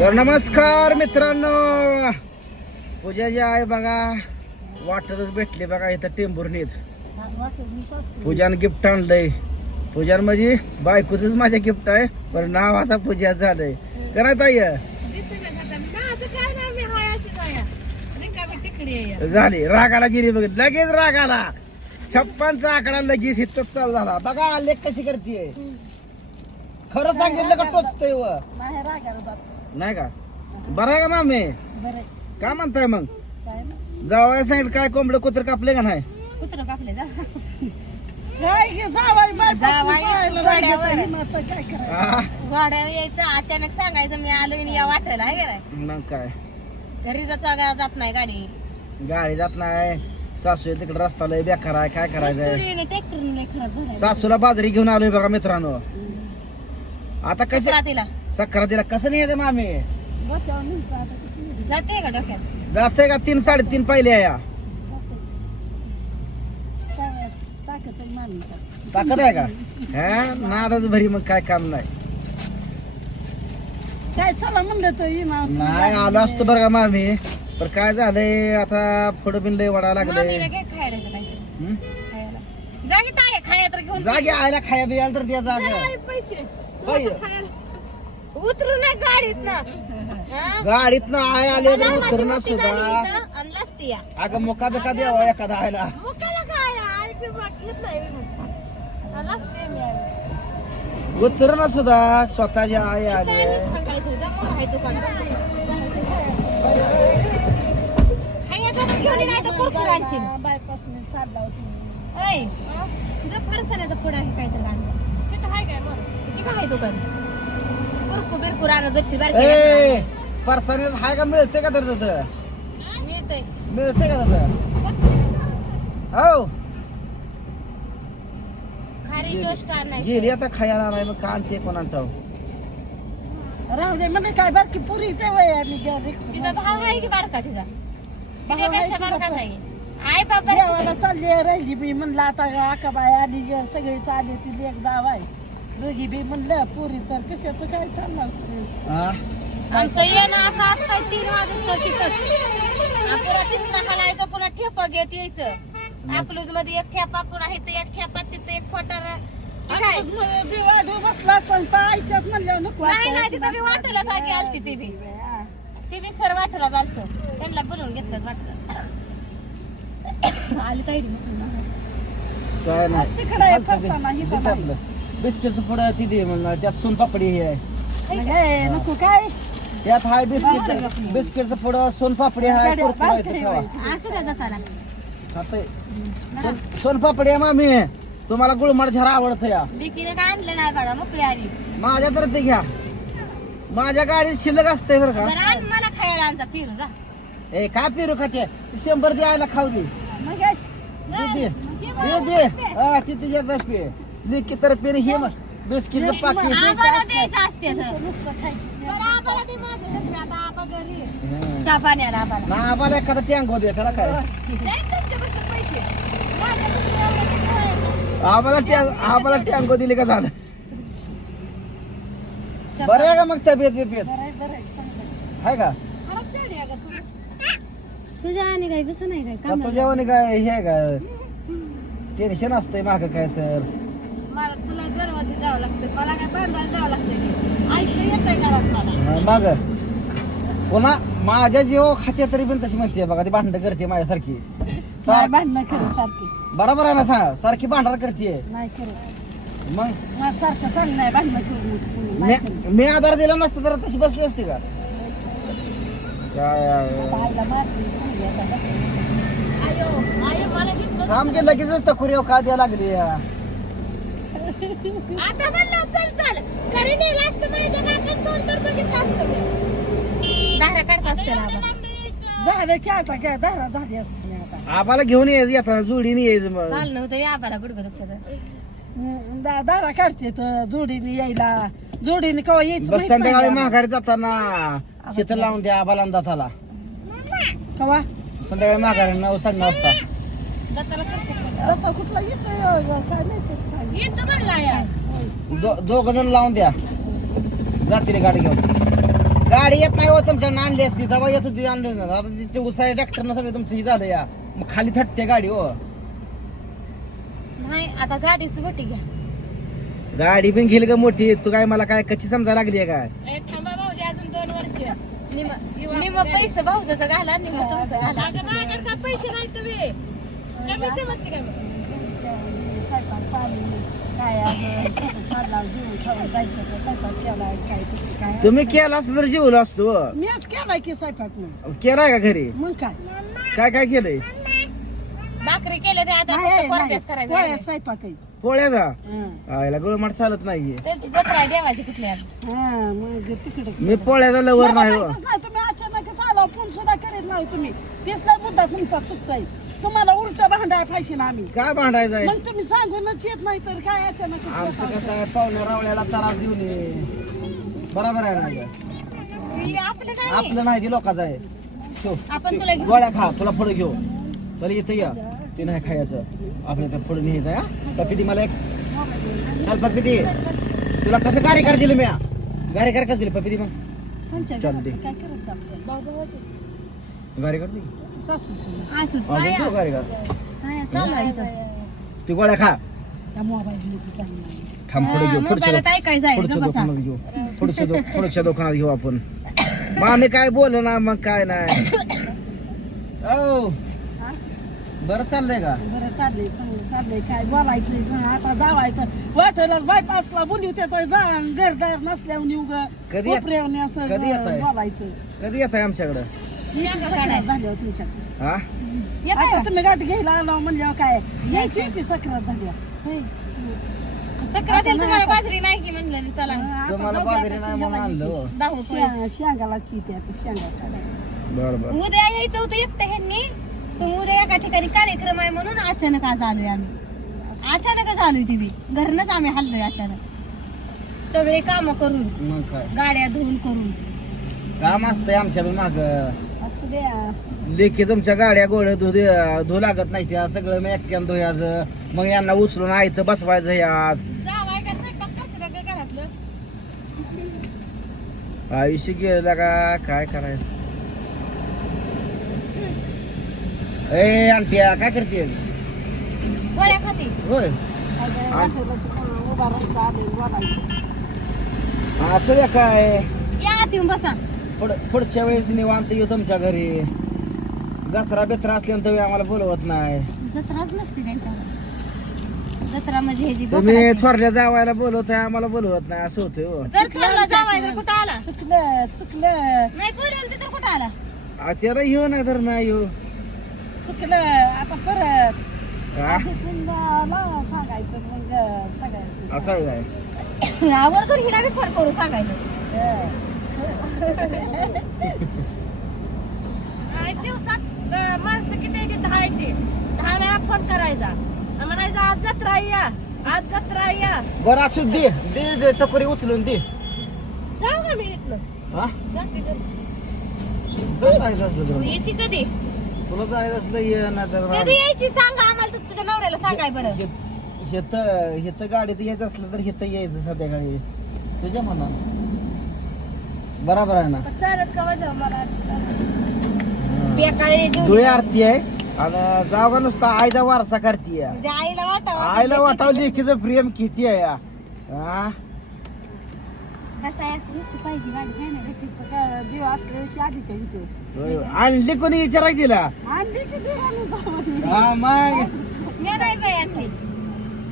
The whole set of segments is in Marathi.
तर नमस्कार मित्रांनो, पूजा जी आहे बघा वाटतच भेटली बघा इथं टेंभुर्णीत. पूजान गिफ्ट आणलंय. पूजान म्हणजे बायकोच माझ्या गिफ्ट आहे, पण नाव आता पूजा झालंय. करत आहे झाली रागाला गिरी बघ, लगेच रागाला 56चा आकडा लगेच इथंच चालू झाला बघा. लेख कशी करते, खरं सांगितलं का टोचतय व नाही का? बरं आहे का मामे? काय म्हणताय मग? जावया साईड काय कोंबडं कुत्र कापले का नाही? कुत्र कापले हा? गाड्यावर यायचं अचानक सांगायचं मी आलो या वाटायला आहे का? मग काय घरी जात नाही गाडी जात नाही. सासू तिकडे रस्ता लय बेकार आहे, काय करायचं? ट्रॅक्टरने खराब झाला. सासूला बाजरी घेऊन आलोय बघा मित्रांनो. आता कसं तिला सक्रातीला कसं नाही यायचं मामी? जाते का डोक्यात? जाते का? 3 3.5 पहिले या ताकद आहे का? हा नादाच भरी, मग काय काम नाही. काय चला म्हणलं तर नाही आलो असतो बरं का मामी, पण काय झालंय आता पुढं बिन लय वडा लागलंय. मामीला काय खायला हं? खायला जागी ताय खाया तर घेऊन जागे आयला खाया बियाला तर द्या जागा. पैसे उतरू नाही गाडीत ना गाडीत ना आय आले तर उतरणं सुद्धा. आणलाच ती या अगं मुका बिका द्यावा एखादा आयला. मुकाला काय आई बी वाटलं नाही आलाच ते मी आले. उतरणं सुद्धा स्वतःच्या आई आले. कुरकुरांची बायपासने चालला होती. फरसाण्याचा पुढं आहे काहीतरी आणलं तिथं आहे काय मग? किती काय दुकान कुरकू बिरकू आणत बच्ची ए बारकी परसाने हाय का? मिळते का तर तिथं? मिळतंय मिळते का तिथं? हो खारी गोष्ट आणायची गेली आता खायला नाही, मग का आणते कोण आणतो? राहू दे म्हणजे काय बारकी पुरी ते वय आणि तिचा भाव आहे की बारका तिचा तिच्यापेक्षा बारकाच आहे. आई बाबा देवाला चालली राहिली मी म्हणलं आता आकाबाई आली सगळी चालली ती एक दाव आहे दोघी बी म्हणलं पुरी तर कशाचं काय चालणार. हा? आमचं येणं असं असतं 3 वाजून तिथंच पुन्हा तिथं हलायचं, पुन्हा ठेपा घेत यायचं. अकलूज मध्ये एक ठेपा, पुन्हा इथं एक ठेपा, तिथं एक खोटारा. काय वाढू बसला पायच्यात म्हणलं नको नाही नाही तिथं मी वाटेला जागी आलती ती बी सर वाटेला चालतं. त्यांना बोलवून घेतलं वाटलं आली ताईडी काय नाही तिकडे फरसाणा हिथं नाही. बिस्किटचं पुढं ती दे म्हणलं, त्यात सोनपापडी हे आहे. हे नको काय त्यात हाय बिस्किट, बिस्किटचं पुढं सोनपापडी आहे. कुरकुरा आहे ते खावा. असं द्या जाताना खातंय. सोनपापडी आहे मामी. तुम्हाला गुळमड झरा आवडतं या? लिकीने काय आणलं नाही बघा मोकळी आली. माझ्या तर्फे घ्या, माझ्या गाडीत शिल्लक असते बरं का. बरं आण मला खायला आमचा फिरू जा. ए काय पिरू खाते? 100 द्यायला खाऊ दे. मग काय? दे दे दे हा ती तुझ्या तर्फे लिखी तर्फे हे बिस्किटचं पाकिट. आम्हाला द्यायचं असते तर. नुसतं खायचं. बरं आम्हाला ते माझं आता आबा घरी आहे. चहा पाण्याला आम्हाला ना आम्हाला एखादा टँगो दे, त्याला काय पैसे आम्हाला टँगो दिले का झालं? बरं आहे का मग तब्येत बिब्येत बरं आहे, चांगलं आहे. आहे का? खराब झाली अगं तू. तुझ्या आणि काही कसं नाही का तुझ्या म्हणे काय हे आहे का? टेन्शन असतंय माग काय तर. मला तुला दरवाजे द्यावं लागतं, मला काय बांधायला द्यावं लागतं. ऐकलं येतंय का मला? माग पुन्हा माझ्या जीव खाते तरी पण तशी म्हणते बघा, ती भांडण करते माझ्यासारखी. नाही भांडणं खरं सारखी बरोबर आहे ना? सारखी भांडण करते. नाही खरं मग मला सारखं सांग नाही भांडणं करू नको कोणी. नाही करू. मी आधार दिला नसतं तर तशी बसली असते का? काय आता आईला मारली, चांगली आता. आयो मला घेतलं. आमची लगेचच टकुरी का द्यायला लागली या? आता म्हणलं चल चल घरी नेलं असतं माझ्या काकाच तोंड तर बघितलं असतं. दारा काढता असते ना आबा. झालं की आता काय दारा झाली असते नाही आता. आम्हाला घेऊन यायचं, येताना जोडीने यायचं. मग चाल नव्हतं आबाला गुडघं दुखतं. दारा काढते तर जोडीने यायला, जोडीने केव्हा यायचं बस माहित संध्याकाळी नाही माघारी जाताना तिथं लावून द्या आबाला आणि दाताला. केव्हा संध्याकाळी माघारी 9 9:30 वाजता. दाता कुठला येतो काय माहिती काय. येतो म्हणला या दोघ जण लावून द्या, जातील गाडी घेऊन. गाडी येत नाही हो तुमच्याकडून आणली असती तेव्हा येत होती आणली ना आता ते उसाय डॉक्टरनं सगळं तुमचं हे झालं या मग खाली थटते गाडी हो नाही आता गाडीच गोटी घ्या. गाडी पण घेईल का मोठी तू काय मला काय कच्ची समजायला लागली आहे काय थांबा भाऊजी अजून 2 वर्ष. निम पैसे भाऊजाचं घाला निम तुमचं घाला. माझ्या माझ्याकडे काय पैसे नाही तुम्ही कमी समजते काय मग? स्वयंपाक पाणी काय अजून कसं खाल्ला जेवून खाऊन जायचं का स्वयंपाक केलाय काय तसं काय तुम्ही केला असं तर जेवलो असतो हो. मी आज केलाय की स्वयंपाक मग केलाय का घरी मग काय काय काय केलंय भाकरी केले ते आता फक्त परदेश करायचं पोळ्या राहिलंय. स्वयंपाक आहे पोळ्याचा हं. आयला गोळमाट चालत नाहीये ते जत्रा आहे देवाची कुठली आज. हं, मग तिकडे मी पोळ्याचा लवर नाही हो नाही तुम्ही अचानकच आला फोन सुद्धा करीत नाही तुम्ही तिसला मुद्दा तुमचा चुकताय तुम्हाला उलट भांडाय पाहिजे ना आम्ही काय भांडायचं आहे मग तुम्ही सांगूनच येत नाही तर काय अचानक आमचं कसं आहे पाहुण्या रावळ्याला त्रास देऊन ये. बरोबर आहे ना गं? हे आपलं नाही आपलं नाही ते लोकांचं आहे ठेव. आपण तुला घेऊ. गोळ्या खा तुला पुढे घेऊ चल इथं या ते नाही खायचं आपल्या तर पुढे न्यायचं आहे हा पप्पी मला एक चल पप्पी दे तुला कसं कार्यकार दिलं मी कार्यकार कसं दिलं पप्पी दे मग त्यांच्या चालू दे. घरात काय करत चाललंय? कार्यकार दे सासू-सुना. असू हा, काय देतो कार्यकार काय चालू आहे इथं. ती गोळ्या खा त्या मोबाईल मध्ये चालू नाही. थांब पुढे घेऊ मोबाईलात ऐकायचं आहे पुढच्या गं बसा. दुकानात घेऊ पुढच्या दुकानात घेऊ आपण मग आम्ही काय बोल ना मग काय नाही ओ हा? बरं चाललंय का बरं चाललंय चांगलं चाललंय काय बोलायचं आता जावायचं वाटेला बायपासला बोलू ते घरदार नसल्यावर निवग कधी येत- कोपऱ्यावरनी असं कधी येत आहे? बोलायचं कधी येत आहे आमच्याकडं शेंगा काढायला. झाल्यावर तुमच्याकडे हा येताय आता का? तुम्ही गाठ घ्यायला आला म्हणल्यावर काय यायची ती सक्रात झाल्या होय. सक्रातील तुम्हाला बाजरी नाही की म्हणलं चला आता तुम्हाला जाऊ द्या, बाजरी आता नाही म्हणून आणलं हो. दाहू पळी. शेंगाला चिते आता शेंगा काढायला बरं बरं उद्या यायचं होतं एकटं ह्यांनी पण उद्या एका ठिकाणी कार्यक्रम आहे म्हणून अचानक आज आलोय आम्ही अचानकच आलोय ती घरनच आम्ही हल्लोय अचानक सगळे काम करून मग काय गाड्या धुवून करून काम असतंय आमच्या माग असू द्या लेखी तुमच्या गाड्या गोळ धु लागत नाही त्या सगळं मी एकट्यानं धुयाचं मग यांना उचलून आयतं बसवायचं यात जावाय का स्वयंपाक करते का घरातलं आयुष्य गेलं का काय करायचं ए आंट्या काय करते गोळ्या खाती होय वाटेलाच उभा राहायचं आले बोलायचं असू द्या काय या आत येऊन बसा पुढच्या वेळेस निवांत येऊ तुमच्या घरी जत्रा बेत्रा असल्यानंतर आम्हाला बोलवत नाही जत्राच नसते त्यांच्याकडे जत्रा म्हणजे ह्याची तुम्ही बोकडाची. थोरल्या जावायला बोलवताय आम्हाला बोलवत नाही असं होतं हो जर थोरला जावाय तर कुठं आला चुकलं चुकलं नाही बोलवलं तर कुठं आला त्याला येऊ नाही तर नाही येऊ चुकलं आता परत हा? आधी पुन्हा सांगायचं मग सगळ्याच असं आहे काय आवर्जून हिला बी फोन करून सांगायचं दिवसात माणसं किती येते 10 येते 10 वेळा फोन करायचा म्हणायचं आज जत्रा या आज जत्रा या बरं असू दे दे टकोरी उचलून दे जाऊ का मी इथलं हा जाते तर. तुला जायचं असलं तू तर येते कधी तुला जायचं असलं ये नाही तर कधी यायची सांगा आम्हाला तर तुझ्या नवऱ्याला सांगाय बरं हेत गाडीत यायचं असलं तर हेत यायचं संध्याकाळी तुझ्या मना बरोबर आहे ना चालत का वाजव मला बेकाळी जीव डोळे आरती आहे आणि जाऊ का नुसता आईचा वारसा करतीये तुझ्या आईला वाटावं आईला वाटावं लेकीचं प्रेम किती आहे या हा? कसं आहे असं नुसतं पाहिजे गाडी काय नाही तिचं काय जीव असल्याविषयी आधी का इथे होय. आणली कोणी विचारायला तिला आणली की दिराने जाऊन हा मग मी नाही बाई आणली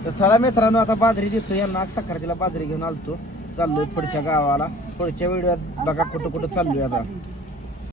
तर चला मित्रांनो आता बाजरी देतो यांना सकाळीला बाजरी घेऊन आलतो चाललोय पुढच्या गावाला पुढच्या व्हिडिओत बघा कुठं कुठं चाललोय आता